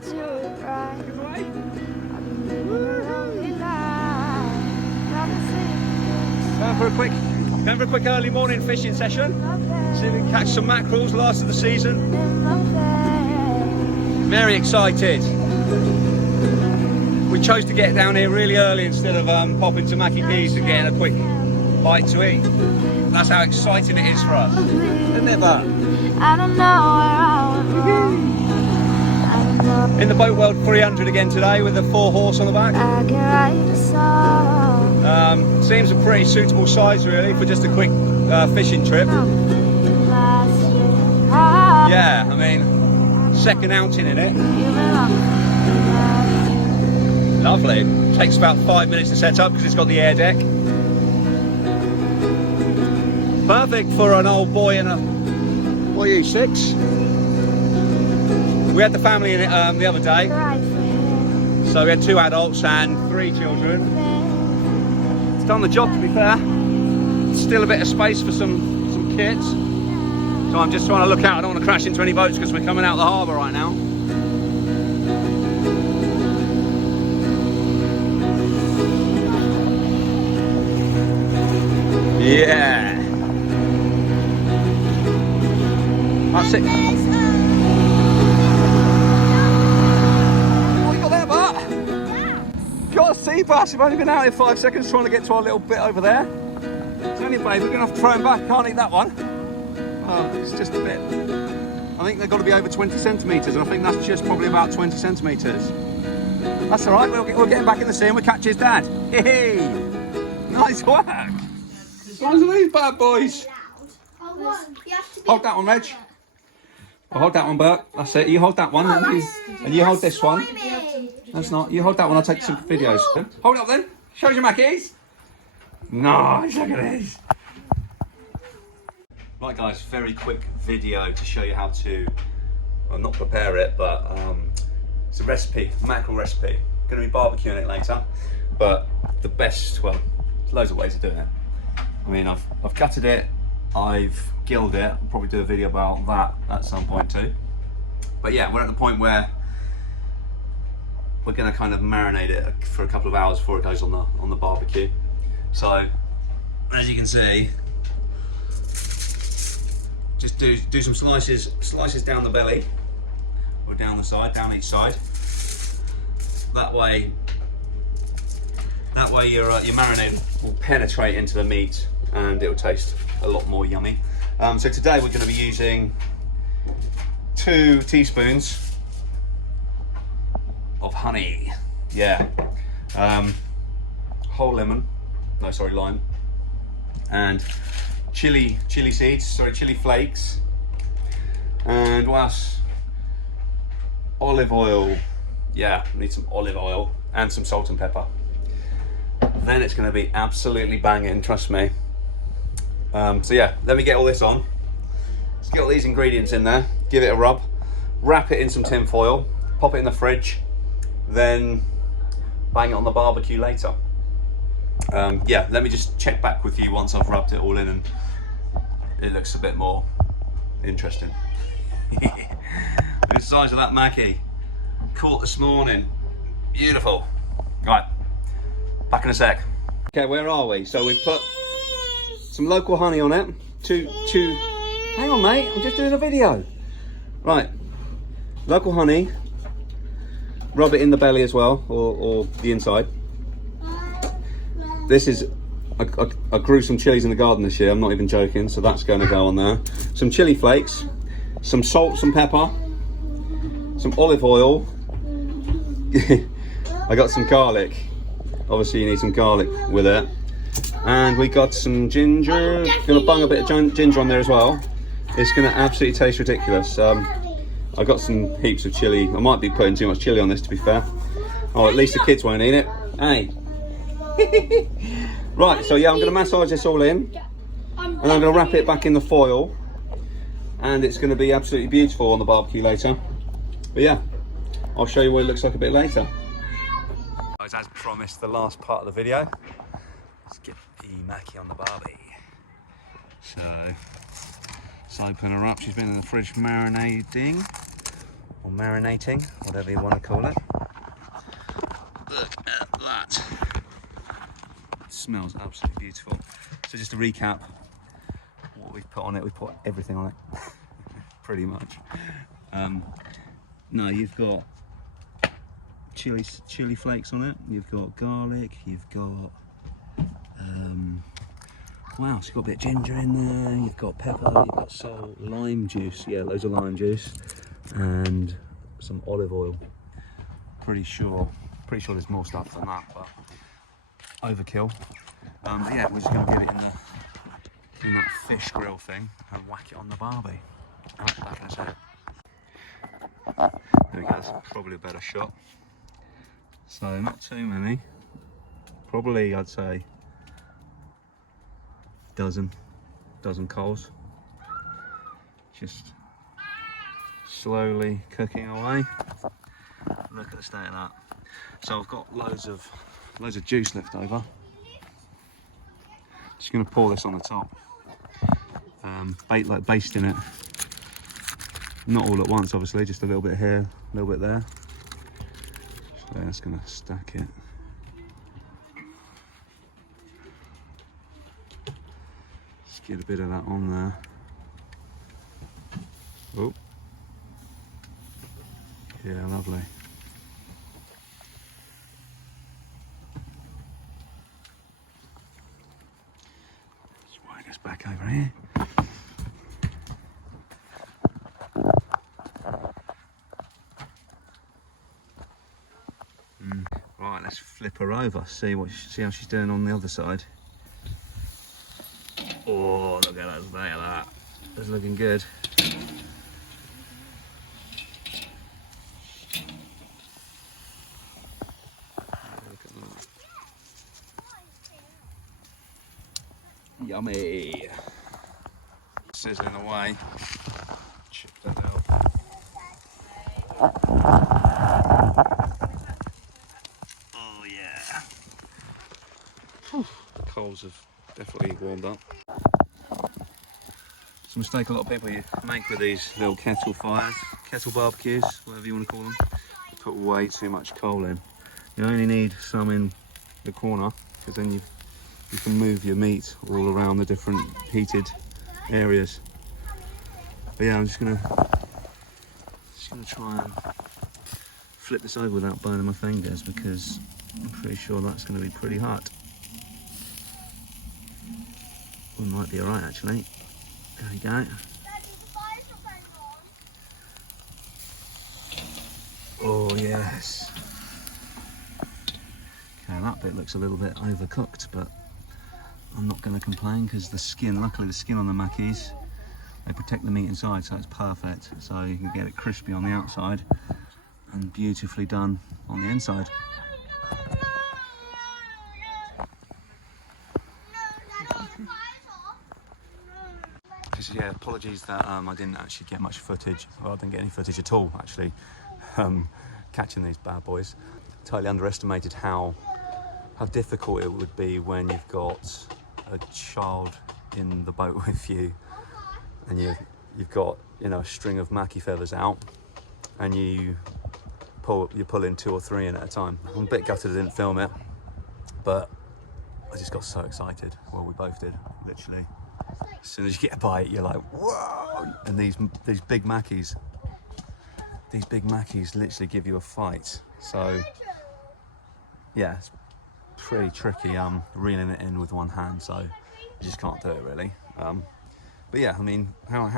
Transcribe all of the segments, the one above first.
Going for a quick early morning fishing session. See if we can catch some mackerels, last of the season. Very excited. We chose to get down here really early instead of popping to Mackie P's and getting a quick bite to eat. That's how exciting it is for us, isn't it, that? I don't know where I went wrong. In the Boatworld 300 again today with the 4-horse on the back. I can write a song. Seems a pretty suitable size really for just a quick fishing trip. Yeah, I mean, second outing in it. Lovely. Takes about 5 minutes to set up because it's got the air deck. Perfect for an old boy and a, what are you, 6? We had the family in it the other day. So we had 2 adults and 3 children. It's done the job, to be fair. Still a bit of space for some kids. So I'm just trying to look out. I don't want to crash into any boats because we're coming out of the harbour right now. Yeah. That's it. What you got there, Bart? Got a sea bass. We've only been out here 5 seconds trying to get to our little bit over there. It's only a babe. We're going to have to throw him back. Can't eat that one. Oh, it's just a bit. I think they've got to be over 20 centimetres, and I think that's just probably about 20 centimetres. That's all right. We'll get him back in the sea and we'll catch his dad. Hey, nice work. Size of these bad boys. Hold that one, Reg. I'll hold that one, Bert. That's it. You hold that one, and you hold this one. That's not. You hold that one. I'll take some videos. Hold it up then. Shows you Mackies. Nice. Look at these. Right, guys. Very quick video to show you how to, well, not prepare it, but it's a recipe, mackerel recipe. Going to be barbecuing it later, but the best. Well, there's loads of ways of doing it. I mean, I've gutted it. I've gilled it. I'll probably do a video about that at some point too. But yeah, we're at the point where we're going to kind of marinate it for a couple of hours before it goes on the barbecue. So, as you can see, just do some slices down the belly or down the side, down each side. That way your marinade will penetrate into the meat and it will taste a lot more yummy. So today we're going to be using 2 teaspoons of honey. Yeah. Whole lemon. No, sorry, lime. And chili flakes. And what else? Olive oil. Yeah, we need some olive oil and some salt and pepper. Then it's going to be absolutely banging, trust me. So yeah, let me get all this on. Let's get all these ingredients in there, give it a rub, wrap it in some tin foil, pop it in the fridge, then bang it on the barbecue later. Yeah, let me just check back with you once I've rubbed it all in and it looks a bit more interesting. Look at the size of that Mackie. Caught this morning. Beautiful. Right, back in a sec. Okay, where are we? So we've put some local honey on it. Hang on, mate, I'm just doing a video. Right, local honey. Rub it in the belly as well, or the inside. This is, I grew some chilies in the garden this year, I'm not even joking, so that's going to go on there. Some chili flakes, some salt, some pepper, some olive oil. I got some garlic. Obviously you need some garlic with it. And we got some ginger. Gonna bung a bit of ginger on there as well. It's gonna absolutely taste ridiculous. I got some heaps of chili. I might be putting too much chili on this, to be fair. Oh, at least the kids won't eat it. Hey. Right, so yeah, I'm gonna massage this all in, and I'm gonna wrap it back in the foil, and it's gonna be absolutely beautiful on the barbecue later. But yeah, I'll show you what it looks like a bit later. Guys, as promised, the last part of the video. Let's get the Mackie on the barbie. So, let's open her up. She's been in the fridge marinating. or marinating, whatever you want to call it. Look at that. It smells absolutely beautiful. So just to recap what we've put on it, we put everything on it, pretty much. No, you've got chili flakes on it, you've got garlic, you've got wow, so you've got a bit of ginger in there, you've got pepper, you've got salt, lime juice, yeah, loads of lime juice, and some olive oil. Pretty sure there's more stuff than that, but overkill. But yeah, we're just going to get it in that fish grill thing and whack it on the barbie. That is it. There we go, that's probably a better shot. So not too many, probably I'd say dozen coals. Just slowly cooking away. Look at the state of that. So I've got loads of juice left over. Just going to pour this on the top. Basting it. Not all at once, obviously, just a little bit here, a little bit there. So that's going to stack it. Just get a bit of that on there. Oh. Yeah, lovely. Let's work this back over here. Right, let's flip her over. See how she's doing on the other side. Oh, look at that. That's looking good. Yummy. Sizzling away. Check that out. Oh yeah. Whew. The coals have definitely warmed up. It's a mistake a lot of people make with these little kettle fires, kettle barbecues, whatever you want to call them. You put way too much coal in. You only need some in the corner, because then you can move your meat all around the different heated areas. But yeah, I'm just gonna try and flip this over without burning my fingers, because I'm pretty sure that's gonna be pretty hot. We might be alright actually. There we go. Oh yes. Okay, that bit looks a little bit overcooked, but I'm not going to complain, because luckily the skin on the mackies, they protect the meat inside, so it's perfect. So you can get it crispy on the outside and beautifully done on the inside. Yeah, apologies that I didn't actually get much footage. Well, I didn't get any footage at all, actually, catching these bad boys. Totally underestimated how difficult it would be when you've got a child in the boat with you, and you've got, you know, a string of mackie feathers out, and you're pulling 2 or 3 in at a time. I'm a bit gutted I didn't film it, but I just got so excited. Well, we both did, literally. As soon as you get a bite, you're like, whoa! And these big mackies literally give you a fight. So yeah, it's pretty tricky reeling it in with one hand, so you just can't do it really. But yeah, I mean, how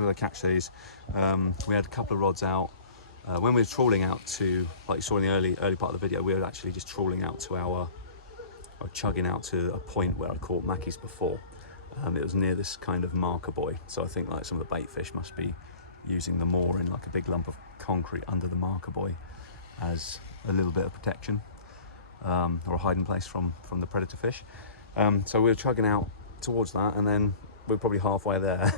did I catch these? We had a couple of rods out. When we were trawling out to, like you saw in the early part of the video, we were actually just trawling out to or chugging out to a point where I caught mackies before. It was near this kind of marker buoy, so I think like some of the bait fish must be using the moor in like a big lump of concrete under the marker buoy as a little bit of protection, or a hiding place from the predator fish. So we were chugging out towards that, and then we were probably halfway there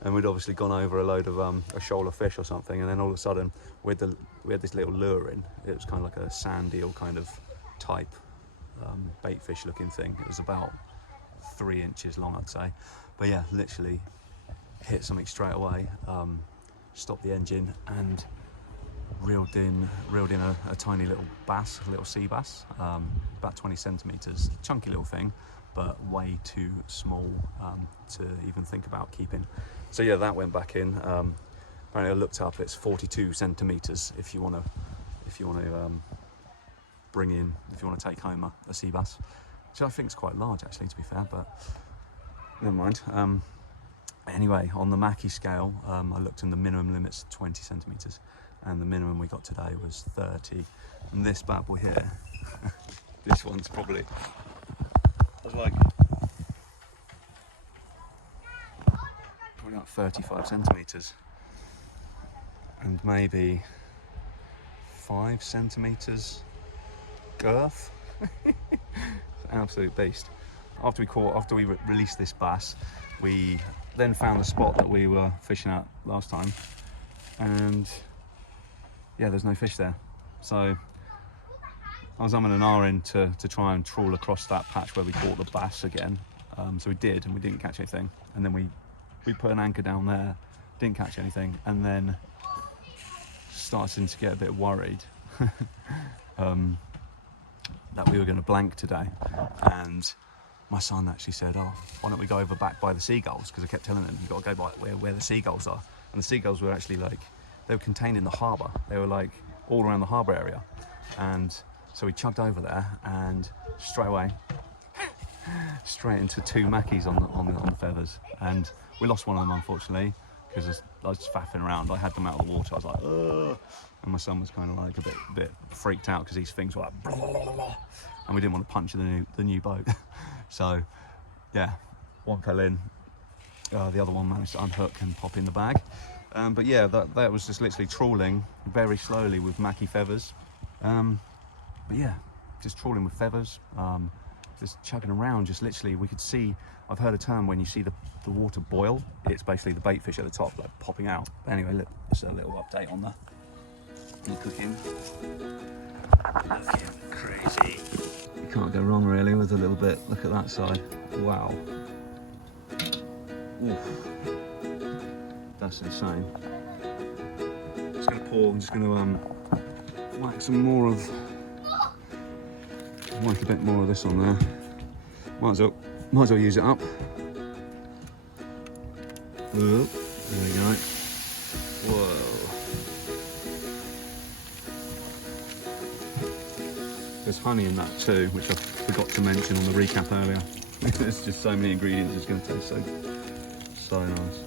and we'd obviously gone over a load of a shoal of fish or something, and then all of a sudden we had this little lure in. It was kind of like a sand eel kind of type bait fish looking thing. It was about 3 inches long, I'd say. But yeah, literally hit something straight away, stopped the engine, and reeled in a tiny little bass, a little sea bass, about 20 centimeters, chunky little thing, but way too small to even think about keeping. So yeah, that went back in. Apparently I looked up, it's 42 centimeters if you want to bring in, if you want to take home a sea bass, which I think is quite large actually, to be fair, but never mind. Anyway, on the Mackie scale, I looked and the minimum limit's 20 centimeters, and the minimum we got today was 30. And this bad boy here, this one's probably, like 35 centimeters, and maybe 5 centimeters girth. Absolute beast. After we released this bass, we then found the spot that we were fishing at last time, and yeah, there's no fish there. So I was umming and ahhing to try and trawl across that patch where we caught the bass again. So we did, and we didn't catch anything. And then we put an anchor down there, didn't catch anything, and then starting to get a bit worried that we were going to blank today. And my son actually said, oh, why don't we go over back by the seagulls? Because I kept telling him, you've got to go by where the seagulls are. And the seagulls were actually like, they were contained in the harbour. They were like all around the harbour area. And so we chugged over there, and straight away, straight into 2 mackies on the feathers. And we lost one of them, unfortunately, because I was just faffing around. I had them out of the water. I was like, ugh. And my son was kind of like a bit freaked out because these things were like, blah, blah, blah, blah. And we didn't want to punch the new boat. So yeah, one fell in, the other one managed to unhook and pop in the bag. But yeah, that was just literally trawling very slowly with Mackie feathers. But yeah, just trawling with feathers, just chugging around, just literally, we could see, I've heard a term when you see the water boil, it's basically the bait fish at the top, like popping out. But anyway, look, just a little update on the cooking. Looking crazy. You can't go wrong really with a little bit. Look at that side. Wow. Oof. That's insane. Just gonna pour, I'm just gonna whack some more of, whack a bit more of this on there. Might as well use it up. There we go. Whoa. There's honey in that too, which I forgot to mention on the recap earlier. There's just so many ingredients, it's going to taste so nice.